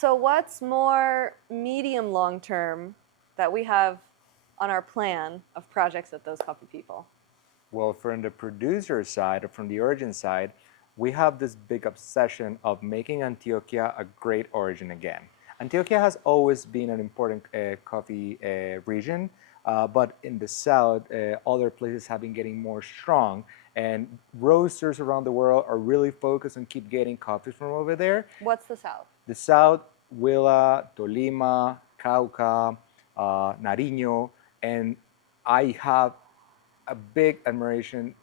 So what's more medium long term that we have on our plan of projects at Those Coffee People? Well, from the producer side or from the origin side, we have this big obsession of making Antioquia a great origin again. Antioquia has always been an important coffee region, but in the south, other places have been getting more strong, and roasters around the world are really focused on keep getting coffee from over there. What's the South? The south, Huila, Tolima, Cauca, Nariño, and I have a big admiration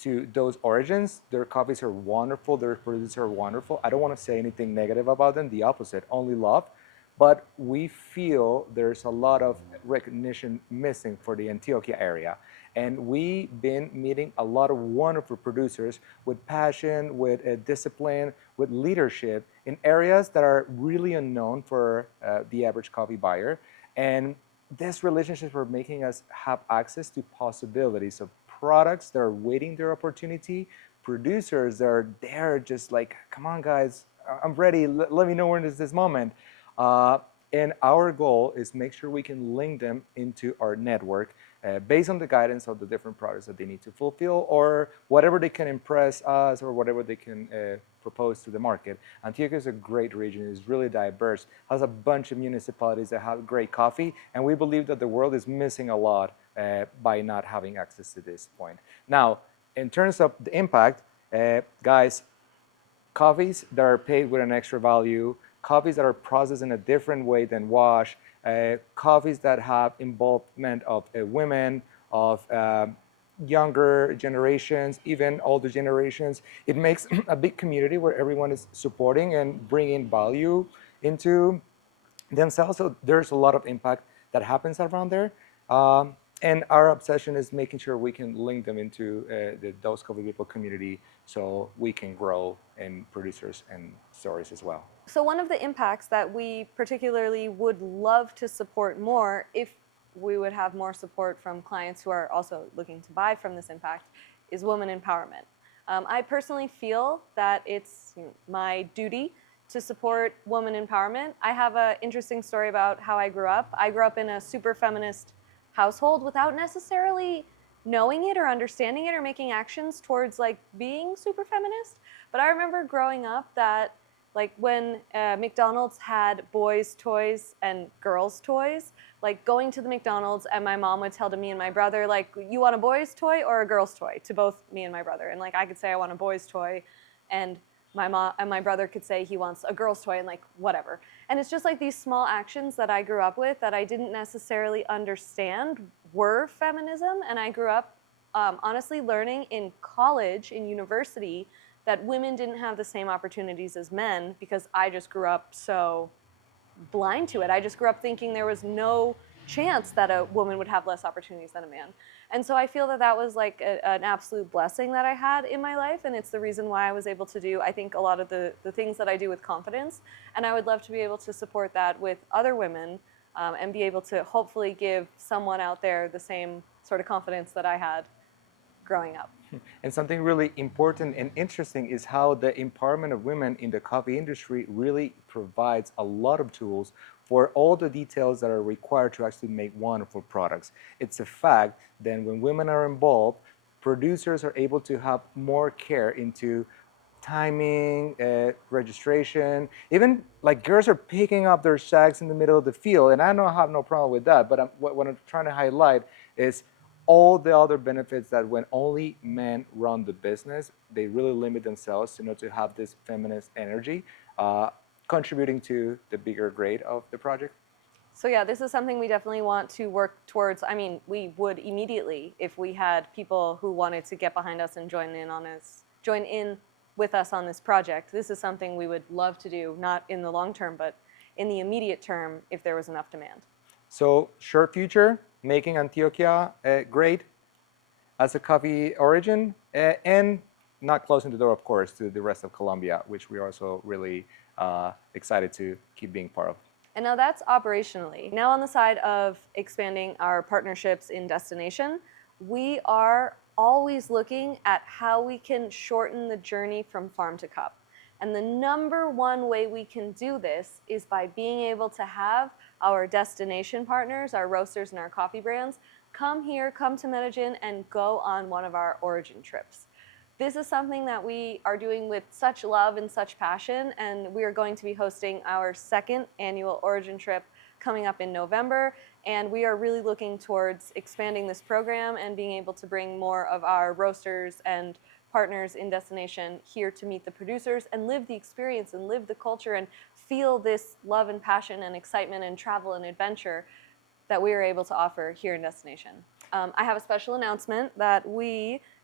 to those origins. Their coffees are wonderful, their producers are wonderful. I don't want to say anything negative about them, the opposite, only love. But we feel there's a lot of recognition missing for the Antioquia area. And we've been meeting a lot of wonderful producers with passion, with discipline, with leadership in areas that are really unknown for the average coffee buyer. And these relationships are making us have access to possibilities of products that are waiting their opportunity, producers that are there just like, come on, guys, I'm ready. Let me know when is this moment. Uh, and our goal is make sure we can link them into our network based on the guidance of the different products that they need to fulfill or whatever they can impress us or whatever they can propose to the market. Antioquia is a great region. It's really diverse, has a bunch of municipalities that have great coffee, and we believe that the world is missing a lot by not having access to this point. Now, in terms of the impact, guys, coffees that are paid with an extra value, coffees that are processed in a different way than wash, coffees that have involvement of women, of younger generations, even older generations. It makes a big community where everyone is supporting and bringing value into themselves. So there's a lot of impact that happens around there. And our obsession is making sure we can link them into the Those Coffee People community so we can grow in producers and stories as well. So one of the impacts that we particularly would love to support more, if we would have more support from clients who are also looking to buy from this impact, is women empowerment. I personally feel that it's my duty to support women empowerment. I have an interesting story about how I grew up. I grew up in a super feminist household without necessarily knowing it or understanding it or making actions towards like being super feminist. But I remember growing up that like when McDonald's had boys' toys and girls' toys, like going to the McDonald's and my mom would tell to me and my brother, like, you want a boy's toy or a girl's toy? To both me and my brother. And like I could say I want a boy's toy, and my mom and my brother could say he wants a girl's toy, and like whatever. And it's just like these small actions that I grew up with that I didn't necessarily understand were feminism. And I grew up honestly learning in college, in university, that women didn't have the same opportunities as men because I just grew up so blind to it. I just grew up thinking there was no chance that a woman would have less opportunities than a man. And so I feel that that was like an absolute blessing that I had in my life, and it's the reason why I was able to do, I think, a lot of the things that I do with confidence. And I would love to be able to support that with other women and be able to hopefully give someone out there the same sort of confidence that I had growing up. And something really important and interesting is how the empowerment of women in the coffee industry really provides a lot of tools for all the details that are required to actually make wonderful products. It's a fact that when women are involved, producers are able to have more care into timing, registration. Even like girls are picking up their sacks in the middle of the field, and I don't have no problem with that. But what I'm trying to highlight is all the other benefits that when only men run the business, they really limit themselves to not to have this feminist energy, contributing to the bigger grade of the project. So yeah, this is something we definitely want to work towards. I mean, we would immediately if we had people who wanted to get behind us and join in with us on this project. This is something we would love to do, not in the long term, but in the immediate term if there was enough demand. So short future, making Antioquia great as a coffee origin, and not closing the door, of course, to the rest of Colombia, which we are also really excited to keep being part of. And now that's operationally. Now on the side of expanding our partnerships in destination, we are always looking at how we can shorten the journey from farm to cup. And the number one way we can do this is by being able to have our destination partners, our roasters and our coffee brands, come here, come to Medellin, and go on one of our origin trips. This is something that we are doing with such love and such passion, and we are going to be hosting our second annual origin trip coming up in November, and we are really looking towards expanding this program and being able to bring more of our roasters and partners in destination here to meet the producers and live the experience and live the culture and feel this love and passion and excitement and travel and adventure that we are able to offer here in destination. I have a special announcement that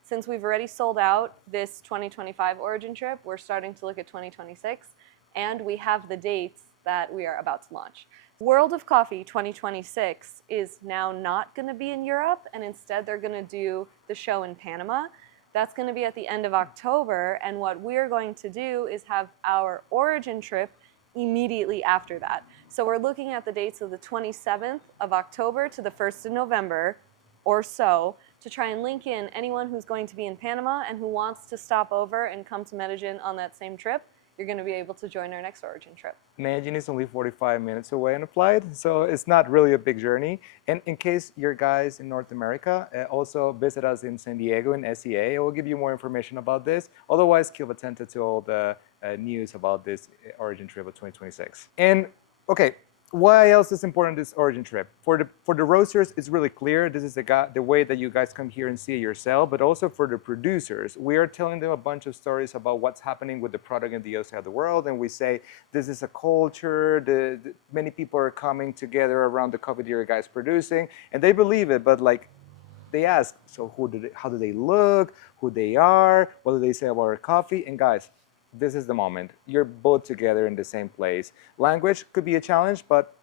since we've already sold out this 2025 origin trip, we're starting to look at 2026, and we have the dates that we are about to launch. World of Coffee 2026 is now not going to be in Europe, and instead they're going to do the show in Panama. That's going to be at the end of October, and what we're going to do is have our origin trip immediately after that. So we're looking at the dates of the 27th of October to the 1st of November or so to try and link in anyone who's going to be in Panama and who wants to stop over and come to Medellin on that same trip. You're going to be able to join our next origin trip. Medellin is only 45 minutes away on a flight, so it's not really a big journey. And in case you're guys in North America, also visit us in San Diego in SEA. I will give you more information about this. Otherwise, keep attentive to all the news about this origin trip of 2026. And okay, why else is important this origin trip? For the roasters, it's really clear. This is the way that you guys come here and see it yourself. But also for the producers, we are telling them a bunch of stories about what's happening with the product in the other side of the world, and we say this is a culture. Many people are coming together around the coffee that your guys producing, and they believe it. But like, they ask, so how do they look? Who they are? What do they say about our coffee? And guys, this is the moment. You're both together in the same place. Language could be a challenge, but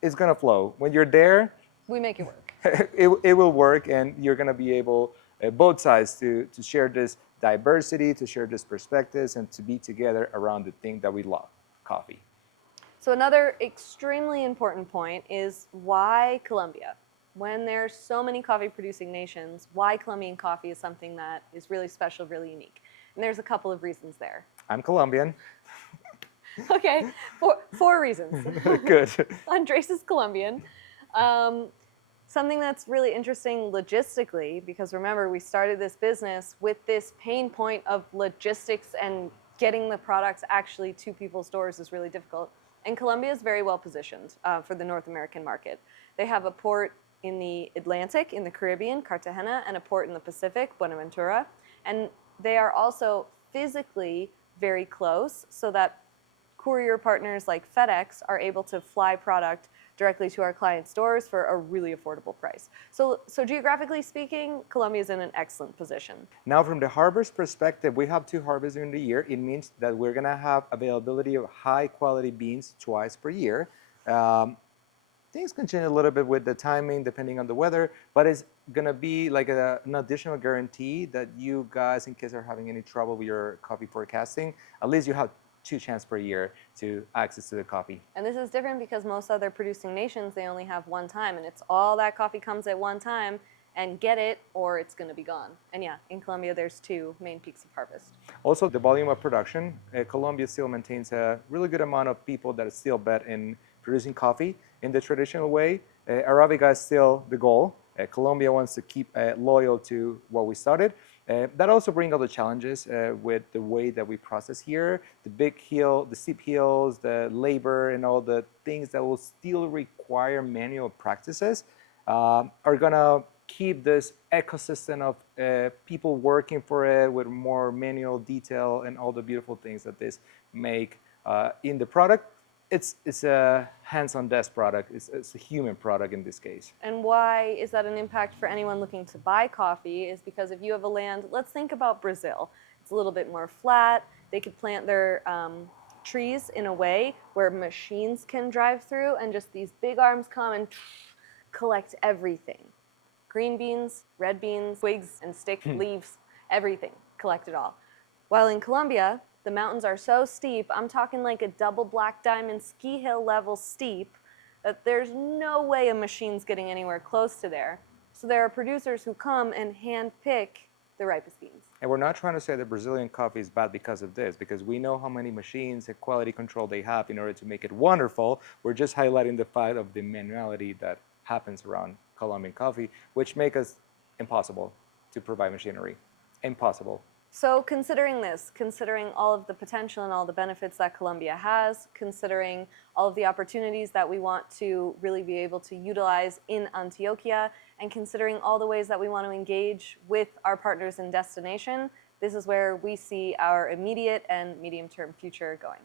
it's gonna flow. When you're there, we make it work. it will work, and you're gonna be able, both sides, to share this diversity, to share these perspectives, and to be together around the thing that we love, coffee. So another extremely important point is why Colombia? When there's so many coffee producing nations, why Colombian coffee is something that is really special, really unique. And there's a couple of reasons there. I'm Colombian. Okay, four reasons. Good. Andres is Colombian. Something that's really interesting logistically, because remember, we started this business with this pain point of logistics and getting the products actually to people's doors is really difficult. And Colombia is very well positioned for the North American market. They have a port in the Atlantic, in the Caribbean, Cartagena, and a port in the Pacific, Buenaventura. And they are also physically very close, so that courier partners like FedEx are able to fly product directly to our clients' doors for a really affordable price. So geographically speaking, Colombia is in an excellent position. Now, from the harvest perspective, we have 2 harvests during the year. It means that we're gonna have availability of high quality beans twice per year. Things can change a little bit with the timing depending on the weather, but it's gonna be like an additional guarantee that you guys, in case you're having any trouble with your coffee forecasting, at least you have 2 chances per year to access to the coffee. And this is different because most other producing nations, they only have one time, and it's all that coffee comes at one time, and get it or it's gonna be gone. And yeah, in Colombia, there's 2 main peaks of harvest. Also, the volume of production. Colombia still maintains a really good amount of people that still bet in producing coffee in the traditional way. Arabica is still the goal. Colombia wants to keep loyal to what we started. That also brings other challenges with the way that we process here. The steep hills, the labor, and all the things that will still require manual practices are gonna keep this ecosystem of people working for it with more manual detail and all the beautiful things that this make in the product. It's a hands-on desk product. It's a human product in this case. And why is that an impact for anyone looking to buy coffee is because if you have a land, let's think about Brazil. It's a little bit more flat. They could plant their trees in a way where machines can drive through and just these big arms come and collect everything. Green beans, red beans, twigs and stick leaves, everything, collect it all. While in Colombia, the mountains are so steep, I'm talking like a double black diamond ski hill level steep, that there's no way a machine's getting anywhere close to there. So there are producers who come and hand pick the ripest beans. And we're not trying to say that Brazilian coffee is bad because of this, because we know how many machines and quality control they have in order to make it wonderful. We're just highlighting the fact of the manuality that happens around Colombian coffee, which make us impossible to provide machinery. Impossible. So considering this, considering all of the potential and all the benefits that Colombia has, considering all of the opportunities that we want to really be able to utilize in Antioquia, and considering all the ways that we want to engage with our partners in destination, this is where we see our immediate and medium-term future going.